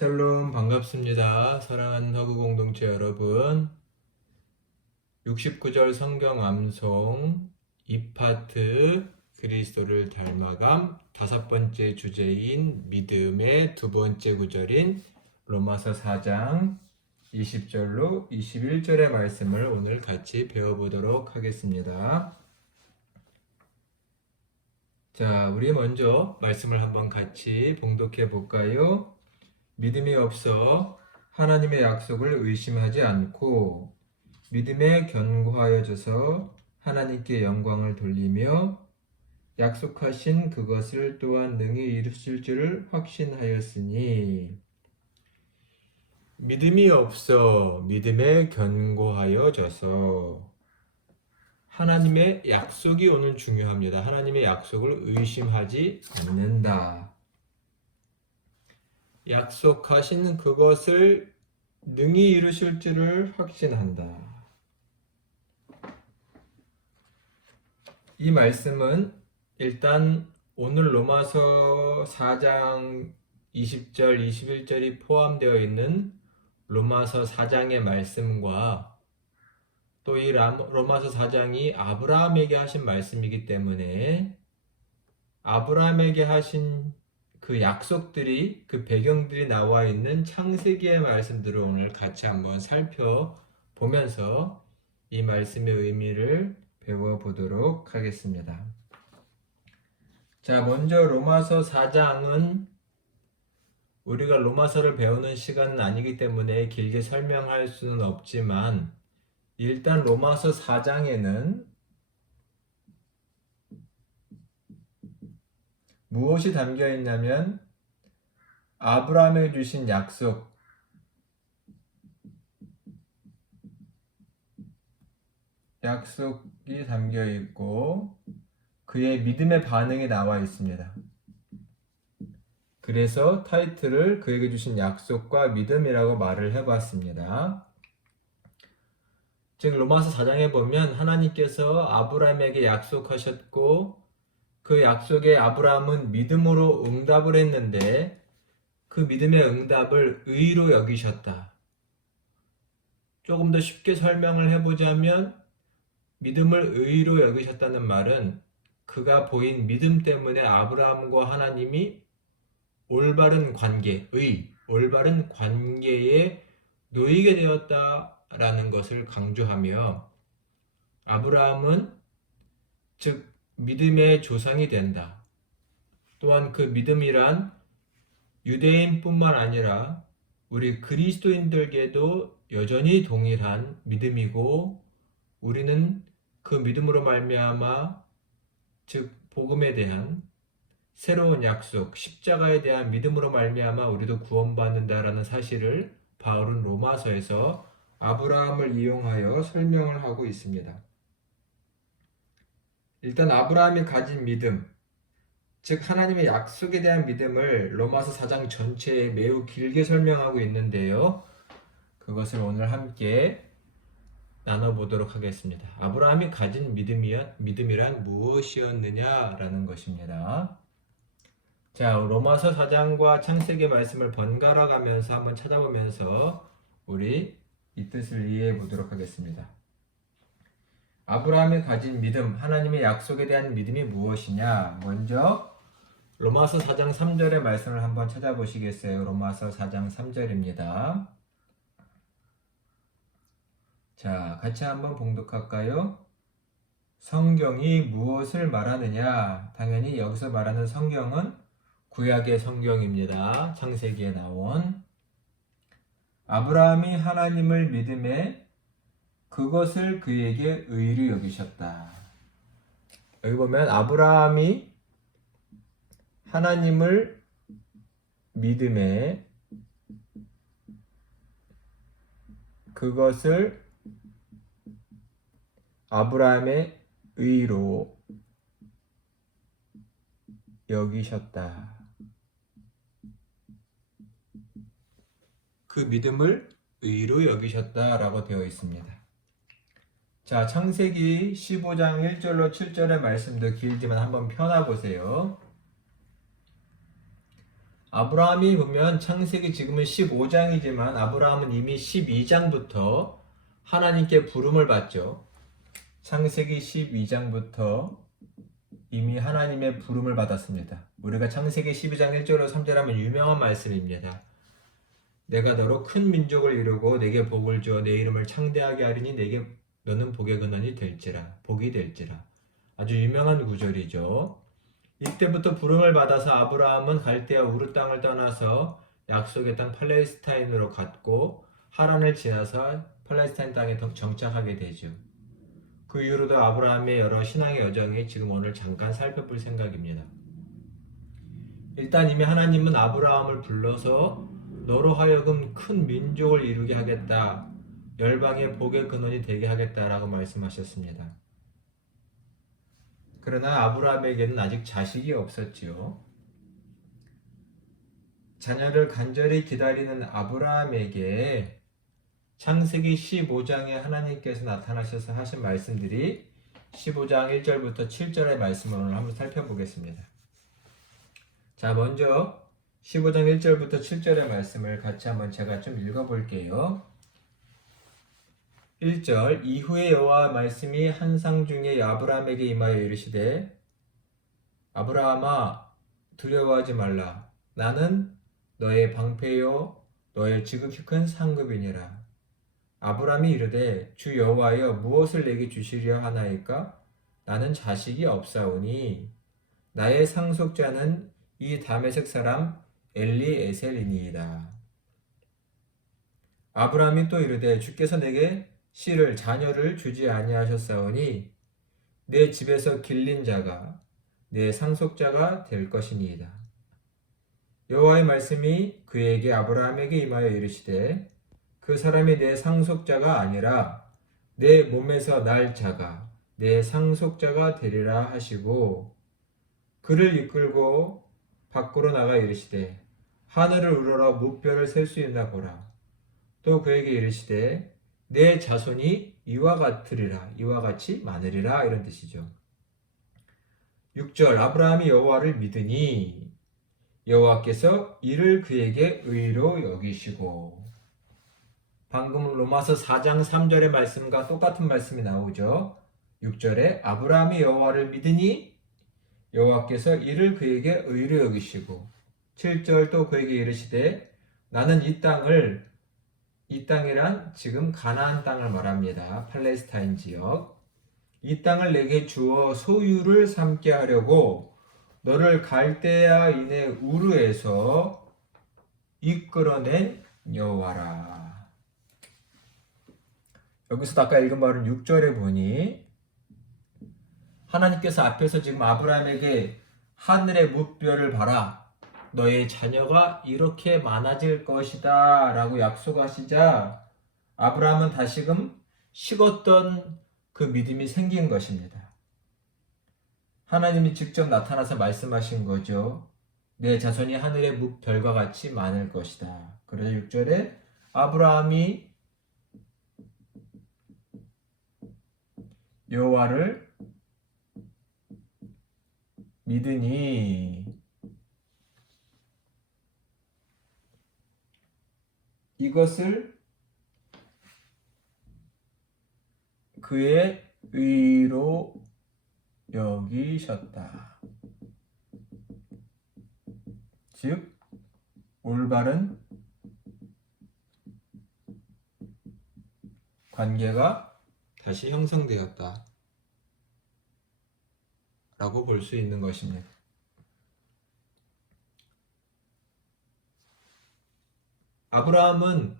샬롬 반갑습니다. 사랑하는 허그 공동체 여러분. 69절 성경 암송 2파트 그리스도를 닮아감 다섯 번째 주제인 믿음의 두 번째 구절인 로마서 4장 20절로 21절의 말씀을 오늘 같이 배워보도록 하겠습니다. 자, 우리 먼저 말씀을 한번 같이 봉독해 볼까요? 믿음이 없어 하나님의 약속을 의심하지 않고 믿음에 견고하여져서 하나님께 영광을 돌리며 약속하신 그것을 또한 능히 이루실 줄을 확신하였으니 믿음이 없어 믿음에 견고하여져서 하나님의 약속이 오늘 중요합니다. 하나님의 약속을 의심하지 않는다. 약속하신 그것을 능히 이루실 줄을 확신한다. 이 말씀은 일단 오늘 로마서 4장 20절, 21절이 포함되어 있는 로마서 4장의 말씀과 또 이 로마서 4장이 아브라함에게 하신 말씀이기 때문에 아브라함에게 하신 그 약속들이, 그 배경들이 나와 있는 창세기의 말씀들을 오늘 같이 한번 살펴보면서 이 말씀의 의미를 배워보도록 하겠습니다. 자, 먼저 로마서 4장은 우리가 로마서를 배우는 시간은 아니기 때문에 길게 설명할 수는 없지만 일단 로마서 4장에는 무엇이 담겨 있냐면 아브라함에게 주신 약속이 담겨 있고 그의 믿음의 반응이 나와 있습니다. 그래서 타이틀을 그에게 주신 약속과 믿음이라고 말을 해봤습니다. 즉 로마서 4장에 보면 하나님께서 아브라함에게 약속하셨고 그 약속에 아브라함은 믿음으로 응답을 했는데 그 믿음의 응답을 의로 여기셨다. 조금 더 쉽게 설명을 해보자면 믿음을 의로 여기셨다는 말은 그가 보인 믿음 때문에 아브라함과 하나님이 올바른 관계에 놓이게 되었다라는 것을 강조하며 아브라함은 즉 믿음의 조상이 된다. 또한 그 믿음이란 유대인뿐만 아니라 우리 그리스도인들에게도 여전히 동일한 믿음이고 우리는 그 믿음으로 말미암아 즉 복음에 대한 새로운 약속, 십자가에 대한 믿음으로 말미암아 우리도 구원받는다라는 사실을 바울은 로마서에서 아브라함을 이용하여 설명을 하고 있습니다. 일단 아브라함이 가진 믿음, 즉 하나님의 약속에 대한 믿음을 로마서 4장 전체에 매우 길게 설명하고 있는데요. 그것을 오늘 함께 나눠보도록 하겠습니다. 아브라함이 가진 믿음이란 무엇이었느냐라는 것입니다. 자, 로마서 4장과 창세기 말씀을 번갈아 가면서 한번 찾아보면서 우리 이 뜻을 이해해 보도록 하겠습니다. 아브라함이 가진 믿음, 하나님의 약속에 대한 믿음이 무엇이냐? 먼저 로마서 4장 3절의 말씀을 한번 찾아보시겠어요? 로마서 4장 3절입니다. 자, 같이 한번 봉독할까요? 성경이 무엇을 말하느냐? 당연히 여기서 말하는 성경은 구약의 성경입니다. 창세기에 나온 아브라함이 하나님을 믿음에 그것을 그에게 의로 여기셨다. 여기 보면 아브라함이 하나님을 믿음에 그것을 아브라함의 의로 여기셨다. 그 믿음을 의로 여기셨다라고 되어 있습니다. 자, 창세기 15장 1절로 7절의 말씀도 길지만 한번 펴놔보세요. 아브라함이 보면 창세기 지금은 15장이지만 아브라함은 이미 12장부터 하나님께 부름을 받죠. 창세기 12장부터 이미 하나님의 부름을 받았습니다. 우리가 창세기 12장 1절로 3절 하면 유명한 말씀입니다. 내가 너로 큰 민족을 이루고 내게 복을 주어 내 이름을 창대하게 하리니 내게 너는 복의 근원이 될지라, 복이 될지라. 아주 유명한 구절이죠. 이때부터 부름을 받아서 아브라함은 갈대아 우르 땅을 떠나서 약속의 땅 팔레스타인으로 갔고 하란을 지나서 팔레스타인 땅에 정착하게 되죠. 그 이후로도 아브라함의 여러 신앙의 여정이 지금 오늘 잠깐 살펴볼 생각입니다. 일단 이미 하나님은 아브라함을 불러서 너로 하여금 큰 민족을 이루게 하겠다. 열방의 복의 근원이 되게 하겠다라고 말씀하셨습니다. 그러나 아브라함에게는 아직 자식이 없었지요. 자녀를 간절히 기다리는 아브라함에게 창세기 15장에 하나님께서 나타나셔서 하신 말씀들이 15장 1절부터 7절의 말씀을 오늘 한번 살펴보겠습니다. 자, 먼저 15장 1절부터 7절의 말씀을 같이 한번 제가 좀 읽어볼게요. 1절 이후에 여호와 말씀이 한상 중에 아브라함에게 임하여 이르시되 아브라함아 두려워하지 말라. 나는 너의 방패요 너의 지극히 큰 상급이니라. 아브라함이 이르되 주 여호와여 무엇을 내게 주시려 하나이까? 나는 자식이 없사오니 나의 상속자는 이 다메섹 사람 엘리에셀이니이다. 아브라함이 또 이르되 주께서 내게 씨를 자녀를 주지 아니하셨사오니 내 집에서 길린 자가 내 상속자가 될 것이니이다. 여호와의 말씀이 그에게 아브라함에게 임하여 이르시되 그 사람이 내 상속자가 아니라 내 몸에서 날 자가 내 상속자가 되리라 하시고 그를 이끌고 밖으로 나가 이르시되 하늘을 우러러 무뼈를 셀 수 있나 보라. 또 그에게 이르시되 내 자손이 이와 같으리라. 이와 같이 많으리라. 이런 뜻이죠. 6절 아브라함이 여호와를 믿으니 여호와께서 이를 그에게 의로 여기시고. 방금 로마서 4장 3절의 말씀과 똑같은 말씀이 나오죠. 6절에 아브라함이 여호와를 믿으니 여호와께서 이를 그에게 의로 여기시고. 7절 또 그에게 이르시되 나는 이 땅이란 지금 가나안 땅을 말합니다. 팔레스타인 지역. 이 땅을 내게 주어 소유를 삼게 하려고 너를 갈대아인의 우르에서 이끌어낸 여호와라. 여기서 아까 읽은 말은 6절에 보니 하나님께서 앞에서 지금 아브라함에게 하늘의 무뼈를 봐라. 너의 자녀가 이렇게 많아질 것이다 라고 약속하시자 아브라함은 다시금 식었던 그 믿음이 생긴 것입니다. 하나님이 직접 나타나서 말씀하신 거죠. 내 자손이 하늘의 무별과 같이 많을 것이다. 그래서 6절에 아브라함이 여호와를 믿으니 이것을 그의 의로 여기셨다. 즉 올바른 관계가 다시 형성되었다 라고 볼 수 있는 것입니다. 아브라함은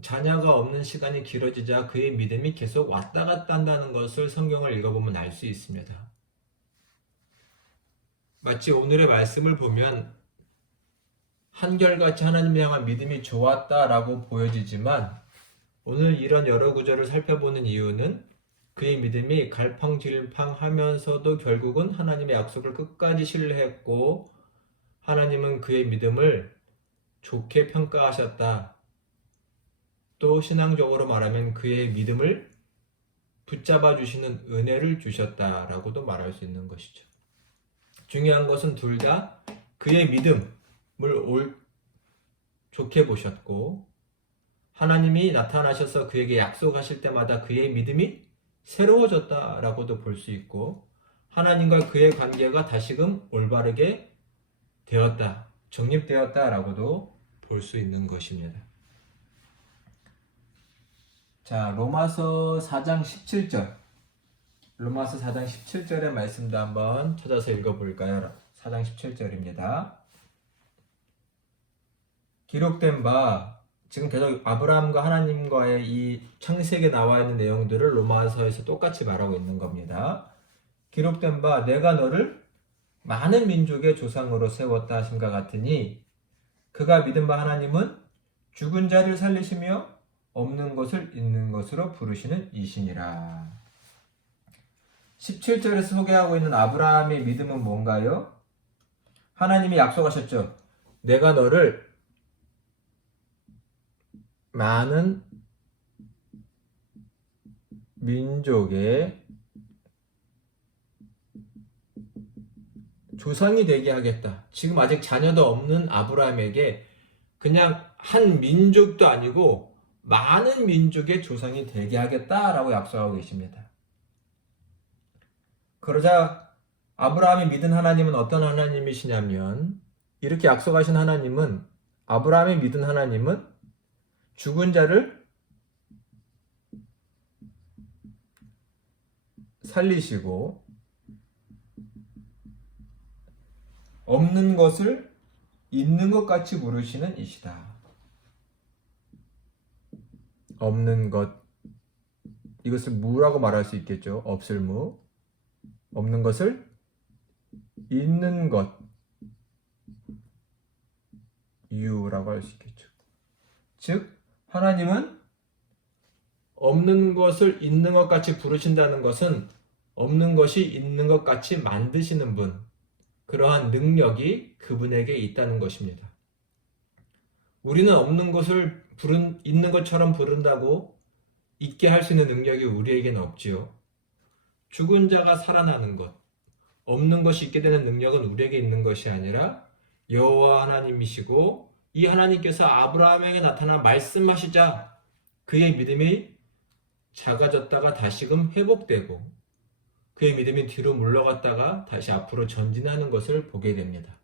자녀가 없는 시간이 길어지자 그의 믿음이 계속 왔다 갔다 한다는 것을 성경을 읽어보면 알 수 있습니다. 마치 오늘의 말씀을 보면 한결같이 하나님을 향한 믿음이 좋았다라고 보여지지만 오늘 이런 여러 구절을 살펴보는 이유는 그의 믿음이 갈팡질팡하면서도 결국은 하나님의 약속을 끝까지 신뢰했고 하나님은 그의 믿음을 좋게 평가하셨다. 또 신앙적으로 말하면 그의 믿음을 붙잡아 주시는 은혜를 주셨다라고도 말할 수 있는 것이죠. 중요한 것은 둘 다 그의 믿음, 좋게 보셨고, 하나님이 나타나셔서 그에게 약속하실 때마다 그의 믿음이 새로워졌다라고도 볼 수 있고, 하나님과 그의 관계가 다시금 올바르게 되었다, 정립되었다라고도 볼 수 있는 것입니다. 자, 로마서 4장 17절. 로마서 4장 17절의 말씀도 한번 찾아서 읽어볼까요? 4장 17절입니다. 기록된 바, 지금 계속 아브라함과 하나님과의 이 창세기에 나와 있는 내용들을 로마서에서 똑같이 말하고 있는 겁니다. 기록된 바, 내가 너를 많은 민족의 조상으로 세웠다 하심과 같으니 그가 믿은 바 하나님은 죽은 자를 살리시며 없는 것을 있는 것으로 부르시는 이시니라. 17절에서 소개하고 있는 아브라함의 믿음은 뭔가요? 하나님이 약속하셨죠. 내가 너를 많은 민족의 조상이 되게 하겠다. 지금 아직 자녀도 없는 아브라함에게 그냥 한 민족도 아니고 많은 민족의 조상이 되게 하겠다라고 약속하고 계십니다. 그러자 아브라함이 믿은 하나님은 어떤 하나님이시냐면, 이렇게 약속하신 하나님은, 아브라함이 믿은 하나님은 죽은 자를 살리시고 없는 것을 있는 것 같이 부르시는 이시다. 없는 것, 이것을 무라고 말할 수 있겠죠. 없을 무. 없는 것을 있는 것, 유라고 할 수 있겠죠. 즉 하나님은 없는 것을 있는 것 같이 부르신다는 것은 없는 것이 있는 것 같이 만드시는 분, 그러한 능력이 그분에게 있다는 것입니다. 우리는 없는 것을 있는 것처럼 부른다고 있게 할 수 있는 능력이 우리에게는 없지요. 죽은 자가 살아나는 것, 없는 것이 있게 되는 능력은 우리에게 있는 것이 아니라 여호와 하나님이시고, 이 하나님께서 아브라함에게 나타나 말씀하시자 그의 믿음이 작아졌다가 다시금 회복되고 그의 믿음이 뒤로 물러갔다가 다시 앞으로 전진하는 것을 보게 됩니다.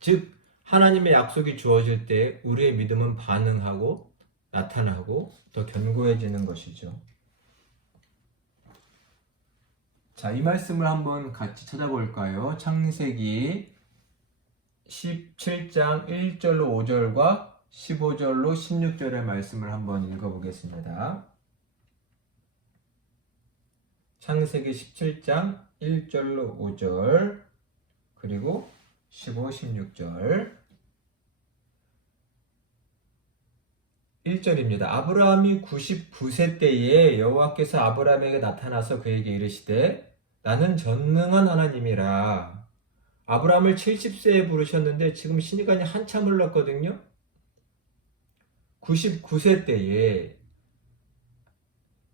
즉 하나님의 약속이 주어질 때 우리의 믿음은 반응하고 나타나고 더 견고해지는 것이죠. 자, 이 말씀을 한번 같이 찾아볼까요? 창세기 17장 1절로 5절과 15절로 16절의 말씀을 한번 읽어보겠습니다. 창세기 17장 1절로 5절 그리고 15, 16절. 1절입니다. 아브라함이 99세 때에 여호와께서 아브라함에게 나타나서 그에게 이르시되 나는 전능한 하나님이라. 아브라함을 70세에 부르셨는데 지금 시간이 한참 흘렀거든요. 99세 때에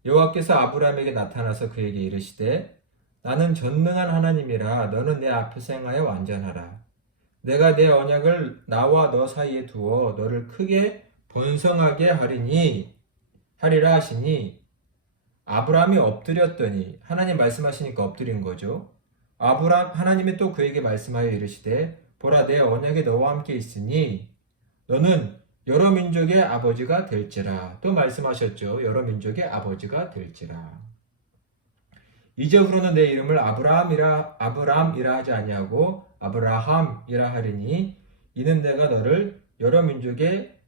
여호와께서 아브라함에게 나타나서 그에게 이르시되 나는 전능한 하나님이라. 너는 내 앞에서 행하여 완전하라. 내가 내 언약을 나와 너 사이에 두어 너를 크게 번성하게 하리라 하시니, 아브라함이 엎드렸더니, 하나님 말씀하시니까 엎드린 거죠. 하나님이 또 그에게 말씀하여 이르시되 보라 내 언약이 너와 함께 있으니 너는 여러 민족의 아버지가 될지라. 또 말씀하셨죠. 여러 민족의 아버지가 될지라. 이적으로는 내 이름을 아브라함이라 하지 아니하고 아브라함이라 하리니 이는 내가 너를 여러 민족의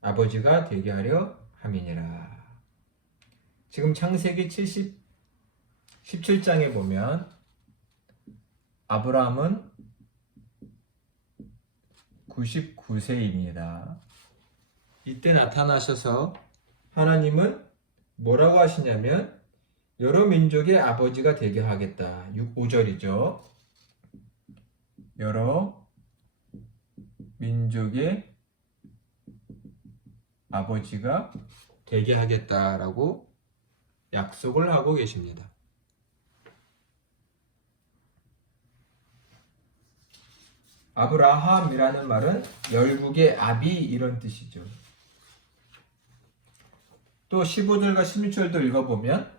아버지가 되게 하려 함이니라. 지금 창세기 17장에 보면 아브라함은 99세입니다. 이때 나타나셔서 하나님은 뭐라고 하시냐면 여러 민족의 아버지가 되게 하겠다. 5절이죠. 여러 민족의 아버지가 되게 하겠다라고 약속을 하고 계십니다. 아브라함이라는 말은 열국의 아비 이런 뜻이죠. 또 15절과 16절도 읽어보면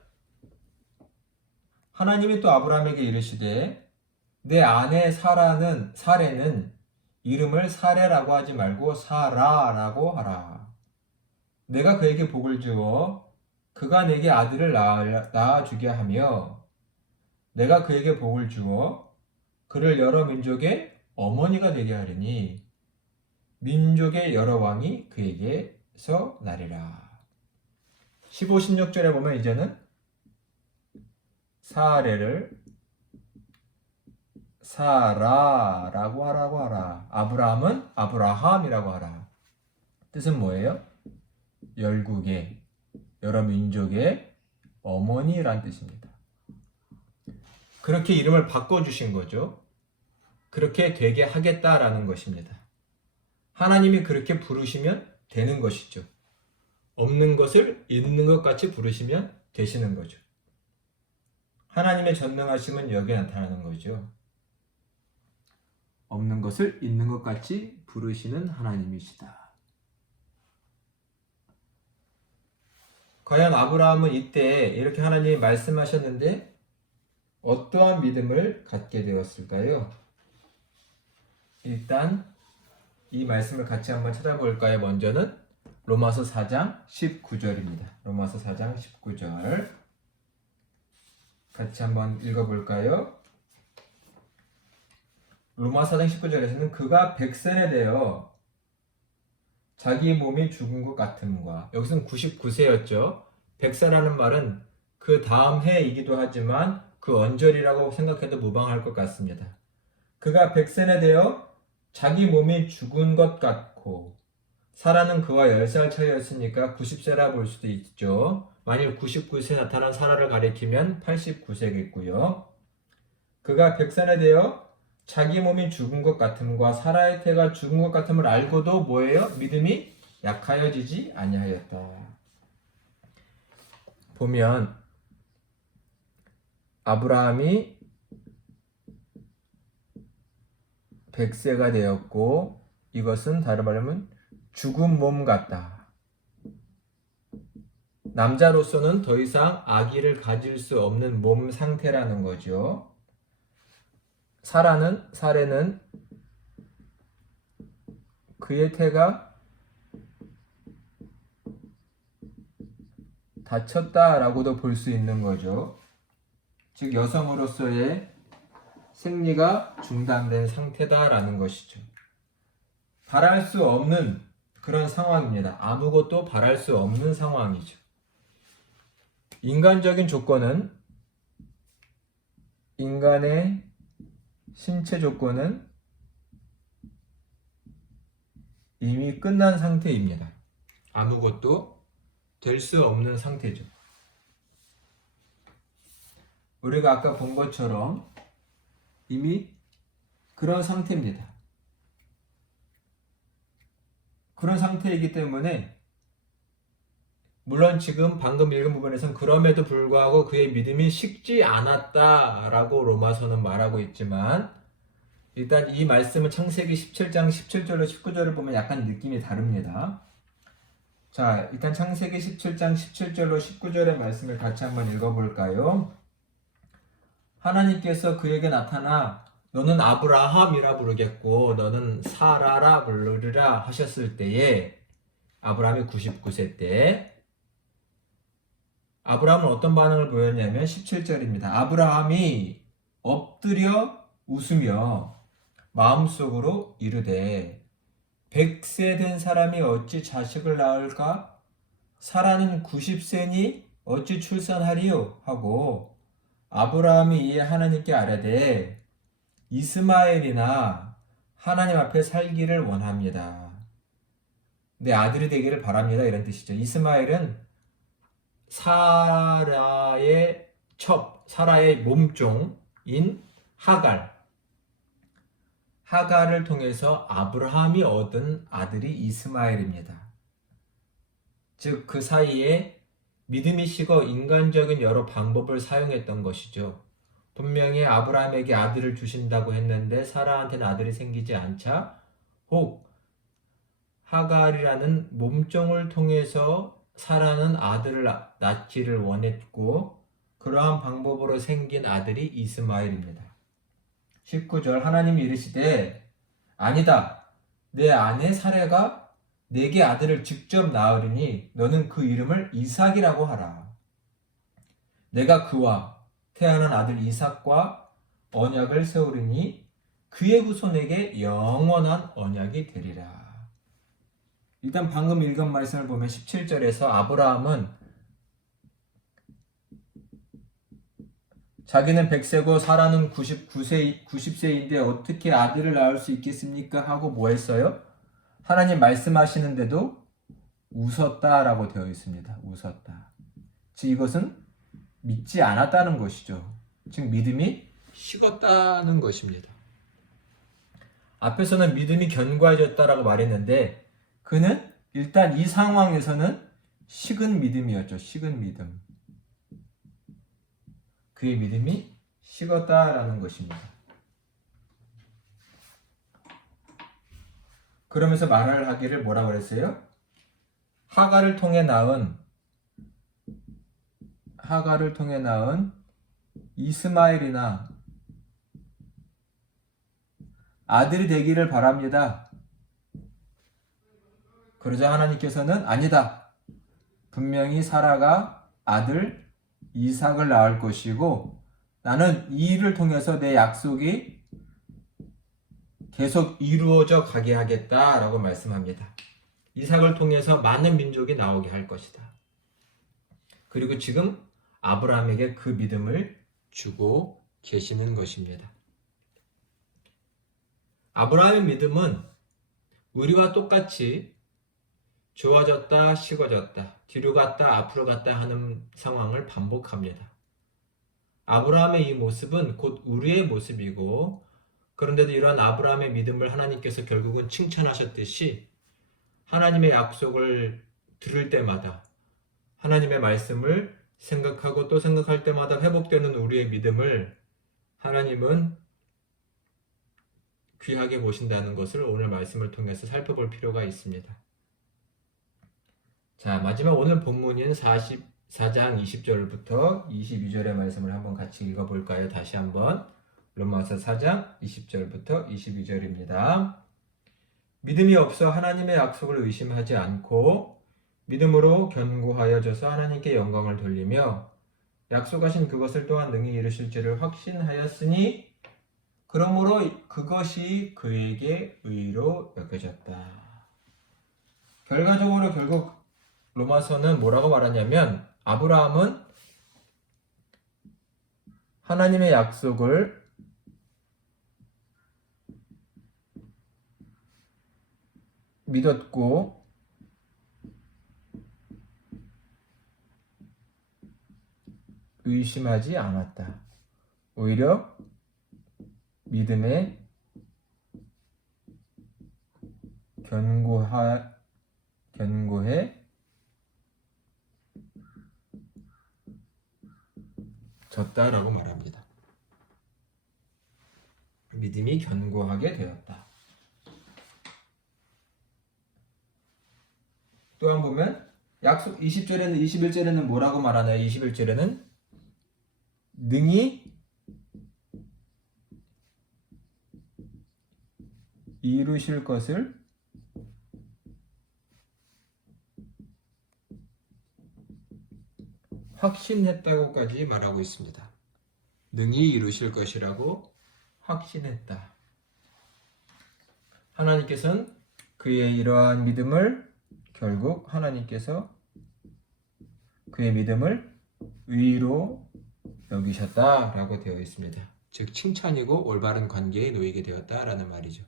하나님이 또 아브라함에게 이르시되 내 아내 사레는 이름을 사레라고 하지 말고 사라라고 하라. 내가 그에게 복을 주어 그가 내게 아들을 낳아주게 하며 내가 그에게 복을 주어 그를 여러 민족의 어머니가 되게 하리니 민족의 여러 왕이 그에게서 나리라. 15, 16절에 보면 이제는 사레를 사라라고 하라고 하라. 아브라함은 아브라함이라고 하라. 뜻은 뭐예요? 열국의 여러 민족의 어머니란 뜻입니다. 그렇게 이름을 바꿔주신 거죠. 그렇게 되게 하겠다라는 것입니다. 하나님이 그렇게 부르시면 되는 것이죠. 없는 것을 있는 것 같이 부르시면 되시는 거죠. 하나님의 전능하심은 여기에 나타나는 거죠. 없는 것을 있는 것 같이 부르시는 하나님이시다. 과연 아브라함은 이때 이렇게 하나님이 말씀하셨는데 어떠한 믿음을 갖게 되었을까요? 일단 이 말씀을 같이 한번 찾아볼까요? 먼저는 로마서 4장 19절입니다. 로마서 4장 19절 같이 한번 읽어볼까요? 로마서 4장 19절에서는 그가 백세에 대어 자기 몸이 죽은 것 같음과, 여기서는 99세였죠. 백세라는 말은 그 다음 해이기도 하지만 그 언저리라고 생각해도 무방할 것 같습니다. 그가 백세에 대어 자기 몸이 죽은 것 같고, 사라는 그와 10살 차이였으니까 90세라 볼 수도 있죠. 만일 99세 나타난 사라를 가리키면 89세겠고요. 그가 백세에 대어 자기 몸이 죽은 것 같음과 사라의 태가 죽은 것 같음을 알고도 뭐예요? 믿음이 약하여지지 아니하였다. 보면 아브라함이 100세가 되었고 이것은 다른 말로 하면 죽은 몸 같다. 남자로서는 더 이상 아기를 가질 수 없는 몸 상태라는 거죠. 사레는 그의 태가 다쳤다라고도 볼 수 있는 거죠. 즉 여성으로서의 생리가 중단된 상태다라는 것이죠. 바랄 수 없는 그런 상황입니다. 아무것도 바랄 수 없는 상황이죠. 인간적인 조건은, 인간의 신체 조건은 이미 끝난 상태입니다. 아무것도 될 수 없는 상태죠. 우리가 아까 본 것처럼 이미 그런 상태입니다. 그런 상태이기 때문에 물론 지금 방금 읽은 부분에서는 그럼에도 불구하고 그의 믿음이 식지 않았다라고 로마서는 말하고 있지만 일단 이 말씀은 창세기 17장 17절로 19절을 보면 약간 느낌이 다릅니다. 자, 일단 창세기 17장 17절로 19절의 말씀을 같이 한번 읽어볼까요? 하나님께서 그에게 나타나 너는 아브라함이라 부르겠고 너는 사라라 부르리라 하셨을 때에 아브라함이 99세 때 아브라함은 어떤 반응을 보였냐면 17절입니다. 아브라함이 엎드려 웃으며 마음속으로 이르되 100세 된 사람이 어찌 자식을 낳을까? 사라는 90세니 어찌 출산하리요? 하고 아브라함이 이에 하나님께 아뢰되 이스마엘이나 하나님 앞에 살기를 원합니다. 내 아들이 되기를 바랍니다. 이런 뜻이죠. 이스마엘은 사라의 사라의 몸종인 하갈을 통해서 아브라함이 얻은 아들이 이스마엘입니다. 즉 그 사이에 믿음이 식어 인간적인 여러 방법을 사용했던 것이죠. 분명히 아브라함에게 아들을 주신다고 했는데 사라한테는 아들이 생기지 않자 혹 하갈이라는 몸종을 통해서 사라는 아들을 낳기를 원했고 그러한 방법으로 생긴 아들이 이스마엘입니다. 19절 하나님이 이르시되 아니다 내 아내 사라가 내게 아들을 직접 낳으리니 너는 그 이름을 이삭이라고 하라. 내가 그와 태어난 아들 이삭과 언약을 세우리니 그의 후손에게 영원한 언약이 되리라. 일단 방금 읽은 말씀을 보면 17절에서 아브라함은 자기는 100세고 사라는 90세인데 어떻게 아들을 낳을 수 있겠습니까? 하고 뭐 했어요? 하나님 말씀하시는데도 웃었다라고 되어 있습니다. 웃었다. 즉 이것은 믿지 않았다는 것이죠. 즉 믿음이 식었다는 것입니다. 앞에서는 믿음이 견고해졌다라고 말했는데 그는 일단 이 상황에서는 식은 믿음이었죠. 식은 믿음. 그의 믿음이 식었다라는 것입니다. 그러면서 말을 하기를 뭐라고 그랬어요? 하갈을 통해 낳은 이스마엘이나 아들이 되기를 바랍니다. 그러자 하나님께서는 아니다. 분명히 사라가 아들 이삭을 낳을 것이고 나는 이 일을 통해서 내 약속이 계속 이루어져 가게 하겠다라고 말씀합니다. 이삭을 통해서 많은 민족이 나오게 할 것이다. 그리고 지금 아브라함에게 그 믿음을 주고 계시는 것입니다. 아브라함의 믿음은 우리와 똑같이 좋아졌다 식어졌다 뒤로 갔다 앞으로 갔다 하는 상황을 반복합니다. 아브라함의 이 모습은 곧 우리의 모습이고 그런데도 이러한 아브라함의 믿음을 하나님께서 결국은 칭찬하셨듯이 하나님의 약속을 들을 때마다 하나님의 말씀을 생각하고 또 생각할 때마다 회복되는 우리의 믿음을 하나님은 귀하게 보신다는 것을 오늘 말씀을 통해서 살펴볼 필요가 있습니다. 자, 마지막 오늘 본문인 44장 20절부터 22절의 말씀을 한번 같이 읽어볼까요? 다시 한번 로마서 4장 20절부터 22절입니다. 믿음이 없어 하나님의 약속을 의심하지 않고 믿음으로 견고하여져서 하나님께 영광을 돌리며 약속하신 그것을 또한 능히 이루실 줄을 확신하였으니 그러므로 그것이 그에게 의로 여겨졌다. 결과적으로 결국 로마서는 뭐라고 말하냐면 아브라함은 하나님의 약속을 믿었고 의심하지 않았다. 오히려 믿음에 견고해 졌다라고 말합니다. 믿음이 견고하게 되었다. 또한 보면 약속 20절에는 21절에는 뭐라고 말하나요? 21절에는 능히 이루실 것을 확신했다고까지 말하고 있습니다. 능히 이루실 것이라고 확신했다. 하나님께서는 그의 이러한 믿음을 결국 하나님께서 그의 믿음을 의로 여기셨다라고 되어 있습니다. 즉 칭찬이고 올바른 관계에 놓이게 되었다라는 말이죠.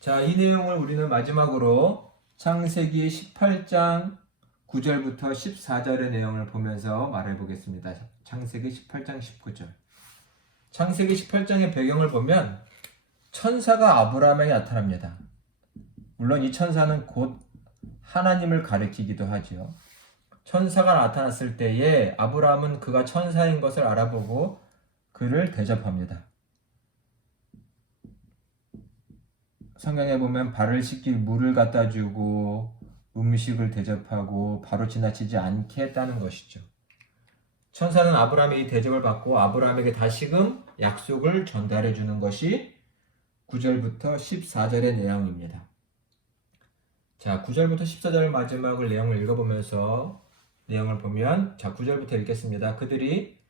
자, 이 내용을 우리는 마지막으로 창세기 18장 9절부터 14절의 내용을 보면서 말해보겠습니다. 창세기 18장 19절. 창세기 18장의 배경을 보면 천사가 아브라함에게 나타납니다. 물론 이 천사는 곧 하나님을 가리키기도 하죠. 천사가 나타났을 때에 아브라함은 그가 천사인 것을 알아보고 그를 대접합니다. 성경에 보면 발을 씻길 물을 갖다 주고 음식을 대접하고 바로 지나치지 않게 했다는 것이죠. 천사는 아브라함의 이 대접을 받고 아브라함에게 다시금 약속을 전달해 주는 것이 9절부터 14절의 내용입니다. 자, 9절부터 14절 마지막을 내용을 읽어보면서 내용을 보면, 자, 9절부터 읽겠습니다. 그들이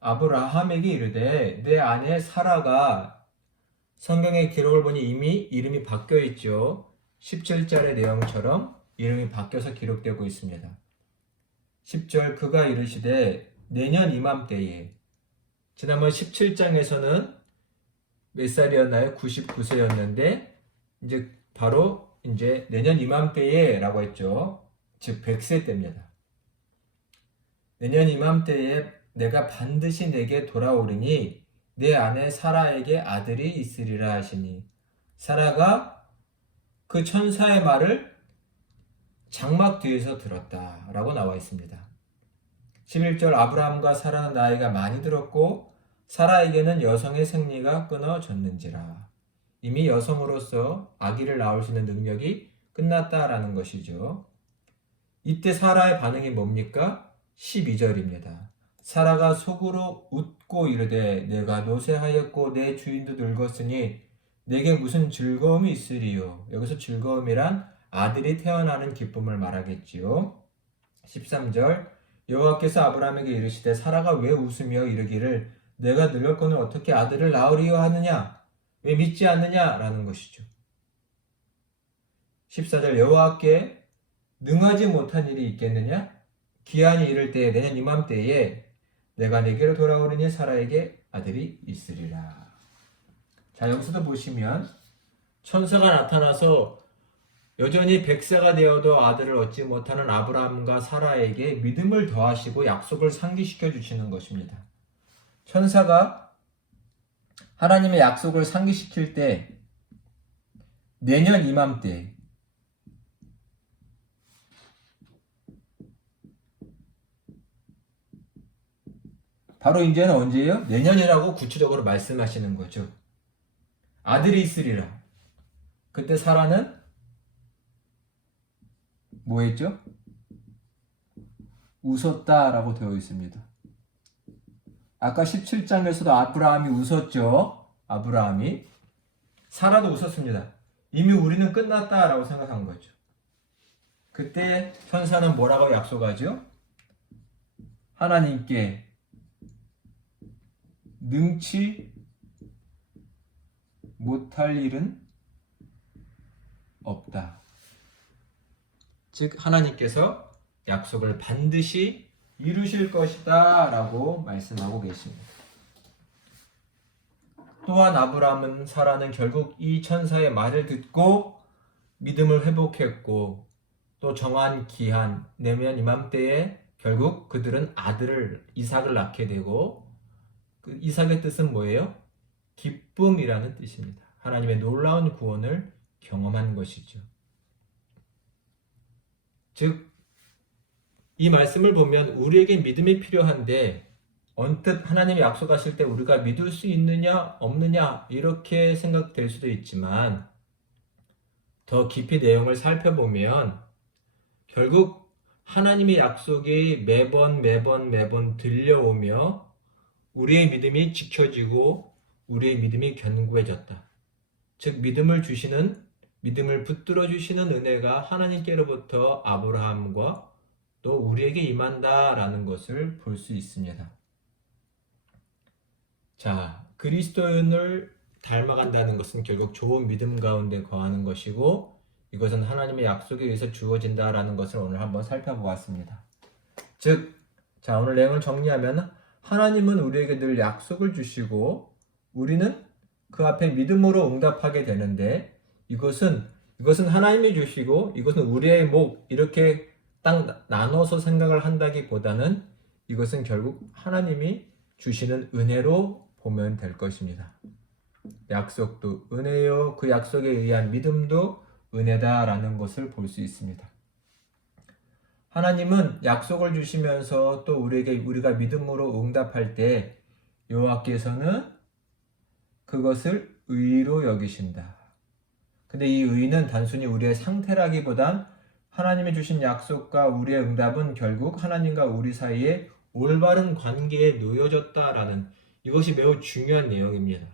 아브라함에게 이르되 내 아내 사라가, 성경의 기록을 보니 이미 이름이 바뀌어 있죠. 17절의 내용처럼 이름이 바뀌어서 기록되고 있습니다. 10절 그가 이르시되 내년 이맘때에, 지난번 17장에서는 몇 살이었나요? 99세였는데 이제 바로 이제 내년 이맘때에 라고 했죠. 즉 100세 때입니다. 내년 이맘때에 내가 반드시 내게 돌아오리니 내 아내 사라에게 아들이 있으리라 하시니, 사라가 그 천사의 말을 장막 뒤에서 들었다 라고 나와 있습니다. 11절 아브라함과 사라는 나이가 많이 들었고 사라에게는 여성의 생리가 끊어졌는지라. 이미 여성으로서 아기를 낳을 수 있는 능력이 끝났다라는 것이죠. 이때 사라의 반응이 뭡니까? 12절입니다. 사라가 속으로 웃고 이르되 내가 노쇠하였고 내 주인도 늙었으니 내게 무슨 즐거움이 있으리요. 여기서 즐거움이란 아들이 태어나는 기쁨을 말하겠지요. 13절 여호와께서 아브라함에게 이르시되 사라가 왜 웃으며 이르기를 내가 늙었거늘 어떻게 아들을 낳으리요 하느냐, 왜 믿지 않느냐 라는 것이죠. 14절 여호와께 능하지 못한 일이 있겠느냐, 기한이 이를 때에 내년 이맘때에 내가 내게로 돌아오리니 사라에게 아들이 있으리라. 자, 여기서도 보시면 천사가 나타나서 여전히 100세가 되어도 아들을 얻지 못하는 아브라함과 사라에게 믿음을 더하시고 약속을 상기시켜 주시는 것입니다. 천사가 하나님의 약속을 상기시킬 때 내년 이맘때, 바로 이제는 언제예요? 내년이라고 구체적으로 말씀하시는 거죠. 아들이 있으리라. 그때 사라는 뭐 했죠? 웃었다라고 되어 있습니다. 아까 17장에서도 아브라함이 웃었죠. 아브라함이. 사라도 웃었습니다. 이미 우리는 끝났다라고 생각한 거죠. 그때 천사는 뭐라고 약속하죠? 하나님께 능치 못할 일은 없다. 즉 하나님께서 약속을 반드시 이루실 것이다 라고 말씀하고 계십니다. 또한 아브라함은 사라는 결국 이 천사의 말을 듣고 믿음을 회복했고 또 정한 기한 내년 이맘때에 결국 그들은 아들을 이삭을 낳게 되고, 그 이삭의 뜻은 뭐예요? 기쁨이라는 뜻입니다. 하나님의 놀라운 구원을 경험한 것이죠. 즉 이 말씀을 보면 우리에게 믿음이 필요한데 언뜻 하나님이 약속하실 때 우리가 믿을 수 있느냐 없느냐 이렇게 생각될 수도 있지만, 더 깊이 내용을 살펴보면 결국 하나님의 약속이 매번 들려오며 우리의 믿음이 지켜지고 우리의 믿음이 견고해졌다. 즉 믿음을 붙들어 주시는 은혜가 하나님께로부터 아브라함과 또 우리에게 임한다라는 것을 볼 수 있습니다. 자, 그리스도인을 닮아간다는 것은 결국 좋은 믿음 가운데 거하는 것이고, 이것은 하나님의 약속에 의해서 주어진다라는 것을 오늘 한번 살펴보았습니다. 즉, 자, 오늘 내용을 정리하면 하나님은 우리에게 늘 약속을 주시고 우리는 그 앞에 믿음으로 응답하게 되는데, 이것은 하나님이 주시고 이것은 우리의 목, 이렇게 딱 나눠서 생각을 한다기보다는 이것은 결국 하나님이 주시는 은혜로 보면 될 것입니다. 약속도 은혜요, 그 약속에 의한 믿음도 은혜다라는 것을 볼 수 있습니다. 하나님은 약속을 주시면서 또 우리가 믿음으로 응답할 때 여호와께서는 그것을 의로 여기신다. 근데 이 의는 단순히 우리의 상태라기보단 하나님이 주신 약속과 우리의 응답은 결국 하나님과 우리 사이에 올바른 관계에 놓여졌다라는, 이것이 매우 중요한 내용입니다.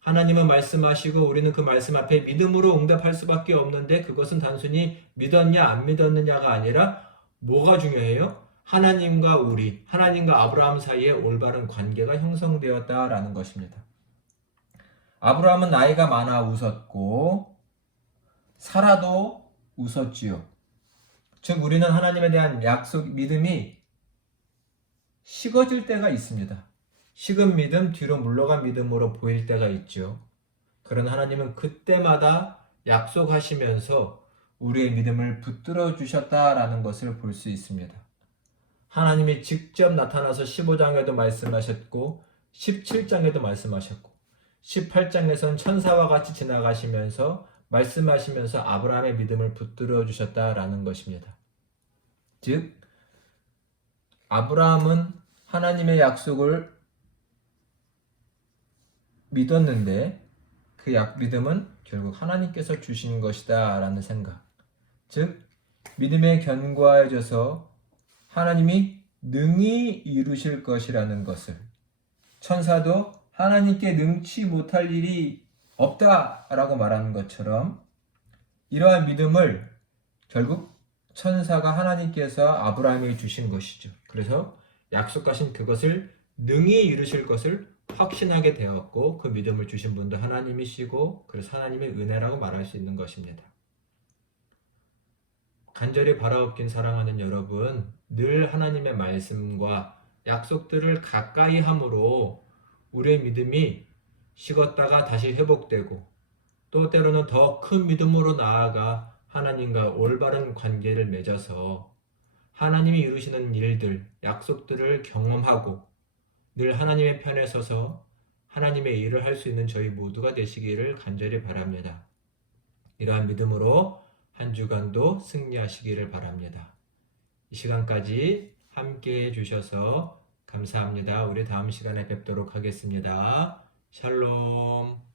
하나님은 말씀하시고 우리는 그 말씀 앞에 믿음으로 응답할 수밖에 없는데, 그것은 단순히 믿었냐 안 믿었느냐가 아니라 뭐가 중요해요? 하나님과 아브라함 사이에 올바른 관계가 형성되었다라는 것입니다. 아브라함은 나이가 많아 웃었고 사라도 웃었지요. 즉 우리는 하나님에 대한 믿음이 식어질 때가 있습니다. 식은 믿음, 뒤로 물러간 믿음으로 보일 때가 있죠. 그러나 하나님은 그때마다 약속하시면서 우리의 믿음을 붙들어 주셨다라는 것을 볼 수 있습니다. 하나님이 직접 나타나서 15장에도 말씀하셨고 17장에도 말씀하셨고 18장에선 천사와 같이 지나가시면서 말씀하시면서 아브라함의 믿음을 붙들어 주셨다라는 것입니다. 즉 아브라함은 하나님의 약속을 믿었는데 그 믿음은 결국 하나님께서 주신 것이다 라는 생각, 즉 믿음에 견고해져서 하나님이 능히 이루실 것이라는 것을, 천사도 하나님께 능치 못할 일이 없다라고 말하는 것처럼 이러한 믿음을 결국 천사가 하나님께서 아브라함에게 주신 것이죠. 그래서 약속하신 그것을 능히 이루실 것을 확신하게 되었고, 그 믿음을 주신 분도 하나님이시고, 그래서 하나님의 은혜라고 말할 수 있는 것입니다. 간절히 바라옵긴 사랑하는 여러분, 늘 하나님의 말씀과 약속들을 가까이 함으로 우리의 믿음이 식었다가 다시 회복되고, 또 때로는 더 큰 믿음으로 나아가 하나님과 올바른 관계를 맺어서 하나님이 이루시는 일들, 약속들을 경험하고 늘 하나님의 편에 서서 하나님의 일을 할 수 있는 저희 모두가 되시기를 간절히 바랍니다. 이러한 믿음으로 한 주간도 승리하시기를 바랍니다. 이 시간까지 함께 해주셔서 감사합니다. 우리 다음 시간에 뵙도록 하겠습니다. 샬롬.